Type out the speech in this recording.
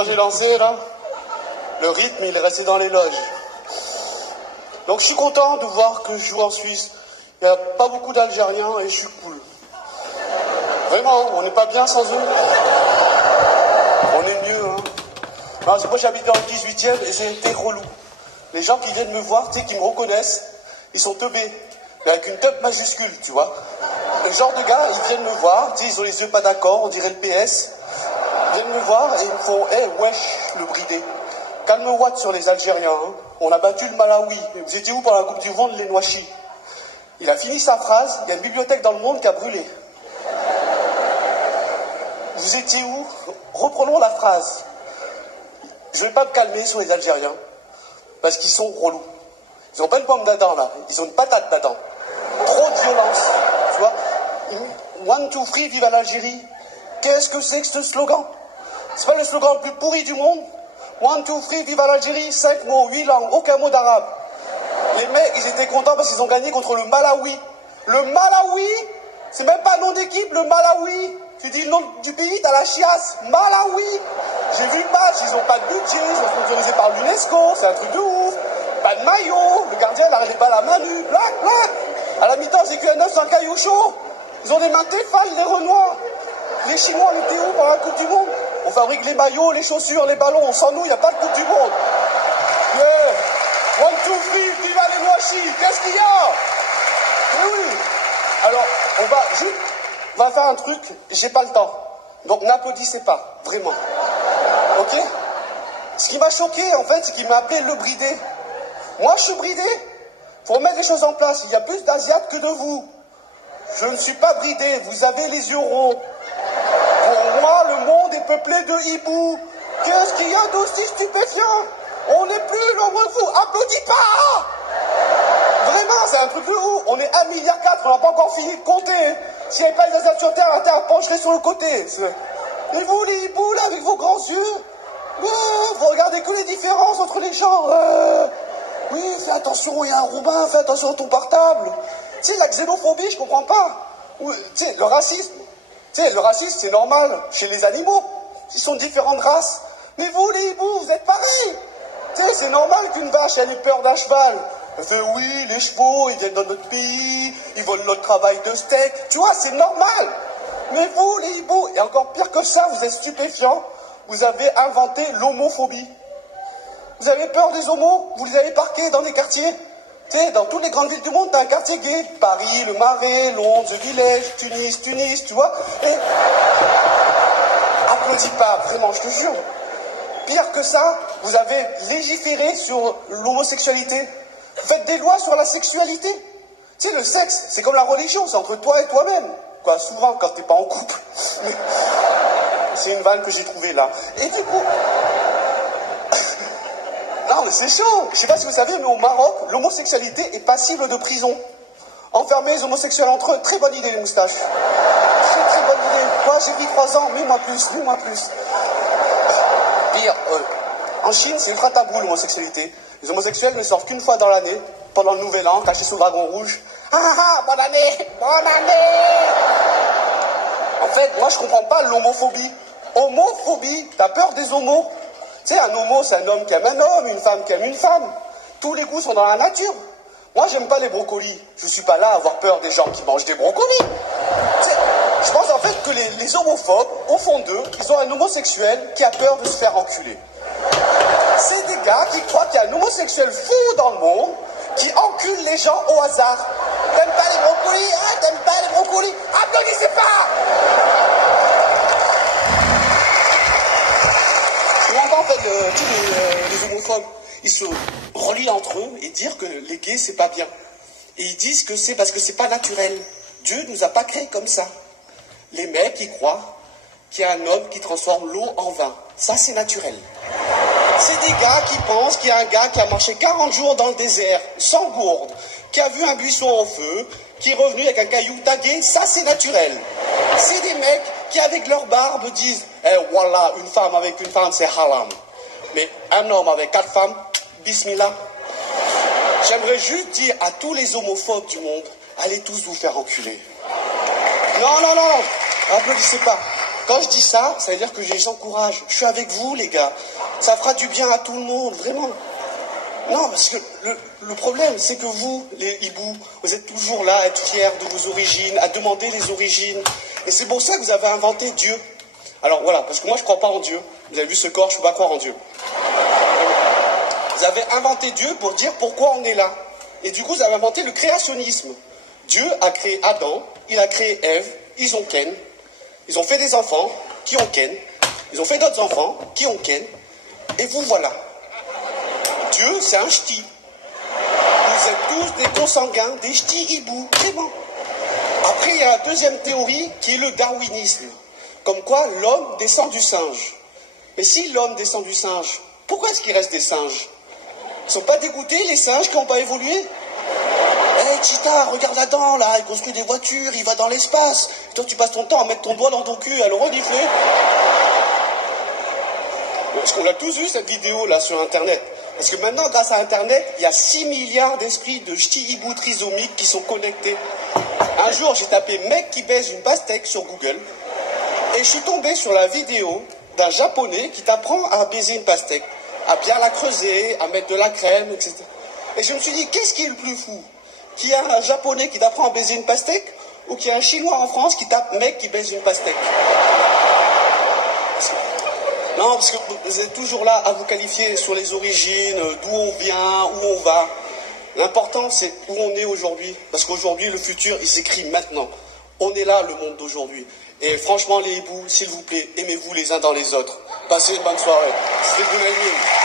quand j'ai lancé, là, le rythme, il est resté dans les loges. Donc je suis content de voir que je joue en Suisse. Il n'y a pas beaucoup d'Algériens et je suis cool. Vraiment, on n'est pas bien sans eux. On est mieux, hein. Non, moi j'habite dans le 18e et c'était relou. Les gens qui viennent me voir, tu sais, qui me reconnaissent, ils sont teubés. Mais avec une teub majuscule, tu vois. Le genre de gars, ils viennent me voir, tu sais, ils ont les yeux pas d'accord, on dirait le PS. Ils viennent me voir et ils me font « Hey, wesh, le bridé. Calme-watt sur les Algériens, hein. On a battu le Malawi. Vous étiez où pour la Coupe du Monde, les Nouachis ?» Il a fini sa phrase, il y a une bibliothèque dans le monde qui a brûlé. Vous étiez où? Reprenons la phrase. Je ne vais pas me calmer sur les Algériens, parce qu'ils sont relous. Ils n'ont pas une pomme d'Adam, là. Ils ont une patate d'Adam. Trop de violence. Tu vois? One, two, three, vive l'Algérie. Qu'est-ce que c'est que ce slogan? C'est pas le slogan le plus pourri du monde? One, two, three, vive l'Algérie. 5 mots, 8 langues, aucun mot d'arabe. Les mecs, ils étaient contents parce qu'ils ont gagné contre le Malawi. Le Malawi, c'est même pas un nom d'équipe, le Malawi. Tu dis le nom du pays, t'as la chiasse. Malawi. J'ai vu le match, ils ont pas de budget, ils sont sponsorisés par l'UNESCO, c'est un truc de ouf. Pas de maillot, le gardien il n'arrivait pas à la main nue. Blac, blac. À la mi-temps, c'est qu'un 9 sans caillou chaud. Ils ont des mains Tefal, les Renois. Les Chinois, on était où pour la Coupe du Monde? On fabrique les maillots, les chaussures, les ballons. Sans nous, il n'y a pas de Coupe du Monde. Yeah. One, two, three, viva les Nouachis. Qu'est-ce qu'il y a? Oui. Alors, on va faire un truc, j'ai pas le temps. Donc, n'applaudissez pas, vraiment. Ok? Ce qui m'a choqué, en fait, c'est qu'il m'a appelé le bridé. Moi, je suis bridé. Faut remettre les choses en place. Il y a plus d'Asiates que de vous. Je ne suis pas bridé. Vous avez les yeux ronds. Pour moi, le monde est peuplé de hiboux. Qu'est-ce qu'il y a d'aussi stupéfiant? On n'est plus nombreux que vous. Applaudis pas! Vraiment, c'est un truc de ouf. On est 1,4 milliard, on n'a pas encore fini de compter. S'il n'y avait pas les Asiates sur Terre, la Terre pencherait sur le côté. Et vous, les hiboux, là, avec vos grands yeux, vous regardez que les différences entre les gens. Oui, fais attention, il y a un Roumain, fais attention à ton portable. Tu sais, la xénophobie, je comprends pas. Tu sais, le racisme, c'est normal chez les animaux. Ils sont de différentes races. Mais vous, les hiboux, vous êtes pareils. Tu sais, c'est normal qu'une vache ait peur d'un cheval. Elle fait oui, les chevaux, ils viennent dans notre pays, ils volent notre travail de steak. Tu vois, c'est normal. Mais vous, les hiboux, et encore pire que ça, vous êtes stupéfiants. Vous avez inventé l'homophobie. Vous avez peur des homos, vous les avez parqués dans des quartiers. Tu sais, dans toutes les grandes villes du monde, t'as un quartier gay. Paris, Le Marais, Londres, The Village, Tunis, tu vois. Et applaudis pas, vraiment, je te jure. Pire que ça, vous avez légiféré sur l'homosexualité. Vous faites des lois sur la sexualité. Tu sais, le sexe, c'est comme la religion, c'est entre toi et toi-même. Quoi, souvent, quand t'es pas en couple. C'est une vanne que j'ai trouvée là. Et du coup... Non, mais c'est chaud. Je sais pas si vous savez, mais au Maroc, l'homosexualité est passible de prison. Enfermer les homosexuels entre eux, très bonne idée, les moustaches. Très bonne idée. Moi, j'ai pris 3 ans, mets-moi plus. Pire, en Chine, c'est ultra tabou, l'homosexualité. Les homosexuels ne sortent qu'une fois dans l'année, pendant le nouvel an, cachés sous le dragon rouge. Ah, bonne année. En fait, moi, je comprends pas l'homophobie. Homophobie, t'as peur des homos? Tu sais, un homo, c'est un homme qui aime un homme, une femme qui aime une femme. Tous les goûts sont dans la nature. Moi, j'aime pas les brocolis. Je suis pas là à avoir peur des gens qui mangent des brocolis. Je pense en fait que les homophobes, au fond d'eux, ils ont un homosexuel qui a peur de se faire enculer. C'est des gars qui croient qu'il y a un homosexuel fou dans le monde qui encule les gens au hasard. T'aimes pas les brocolis? Ah, t'aimes pas les brocolis? Applaudissez pas! En fait, tous les homophobes, ils se relient entre eux et disent que les gays, c'est pas bien. Et ils disent que c'est parce que c'est pas naturel. Dieu nous a pas créés comme ça. Les mecs, ils croient qu'il y a un homme qui transforme l'eau en vin. Ça, c'est naturel. C'est des gars qui pensent qu'il y a un gars qui a marché 40 jours dans le désert, sans gourde, qui a vu un buisson en feu, qui est revenu avec un caillou tagué. Ça, c'est naturel. C'est des mecs qui, avec leur barbe, disent « Eh, voilà, une femme avec une femme, c'est haram. Mais un homme avec 4 femmes, bismillah. » J'aimerais juste dire à tous les homophobes du monde, allez tous vous faire enculer. Non, applaudissez pas. Quand je dis ça, ça veut dire que je les encourage. Je suis avec vous, les gars. Ça fera du bien à tout le monde, vraiment. Non, parce que le problème, c'est que vous, les hiboux, vous êtes toujours là à être fiers de vos origines, à demander les origines. Et c'est pour ça que vous avez inventé Dieu. Alors voilà, parce que moi je ne crois pas en Dieu. Vous avez vu ce corps, je ne peux pas croire en Dieu. Vous avez inventé Dieu pour dire pourquoi on est là. Et du coup, vous avez inventé le créationnisme. Dieu a créé Adam, il a créé Ève, ils ont Ken. Ils ont fait des enfants qui ont Ken. Ils ont fait d'autres enfants qui ont Ken. Et vous voilà. Dieu, c'est un ch'ti. Vous êtes tous des consanguins, des ch'tis hiboux, vraiment. Après, il y a la deuxième théorie qui est le darwinisme. Comme quoi, l'homme descend du singe. Mais si l'homme descend du singe, pourquoi est-ce qu'il reste des singes? Ils ne sont pas dégoûtés, les singes, qui n'ont pas évolué? Hé, Cheetah, regarde là-dedans, là, il construit des voitures, il va dans l'espace. Toi, tu passes ton temps à mettre ton doigt dans ton cul et à le renifler. Parce qu'on l'a tous vu, cette vidéo, là, sur Internet. Parce que maintenant, grâce à Internet, il y a 6 milliards d'esprits de ch'tis hiboux trisomiques qui sont connectés. Un jour, j'ai tapé « mec qui baise une pastèque » sur Google. Et je suis tombé sur la vidéo d'un Japonais qui t'apprend à baiser une pastèque, à bien la creuser, à mettre de la crème, etc. Et je me suis dit, qu'est-ce qui est le plus fou? Qu'il y a un Japonais qui t'apprend à baiser une pastèque, ou qu'il y a un Chinois en France qui tape « mec qui baise une pastèque ». Non, parce que vous êtes toujours là à vous qualifier sur les origines, d'où on vient, où on va. L'important, c'est où on est aujourd'hui. Parce qu'aujourd'hui, le futur, il s'écrit maintenant. On est là, le monde d'aujourd'hui. Et franchement, les hiboux, s'il vous plaît, aimez-vous les uns dans les autres. Passez une bonne soirée. C'était Gounagmine.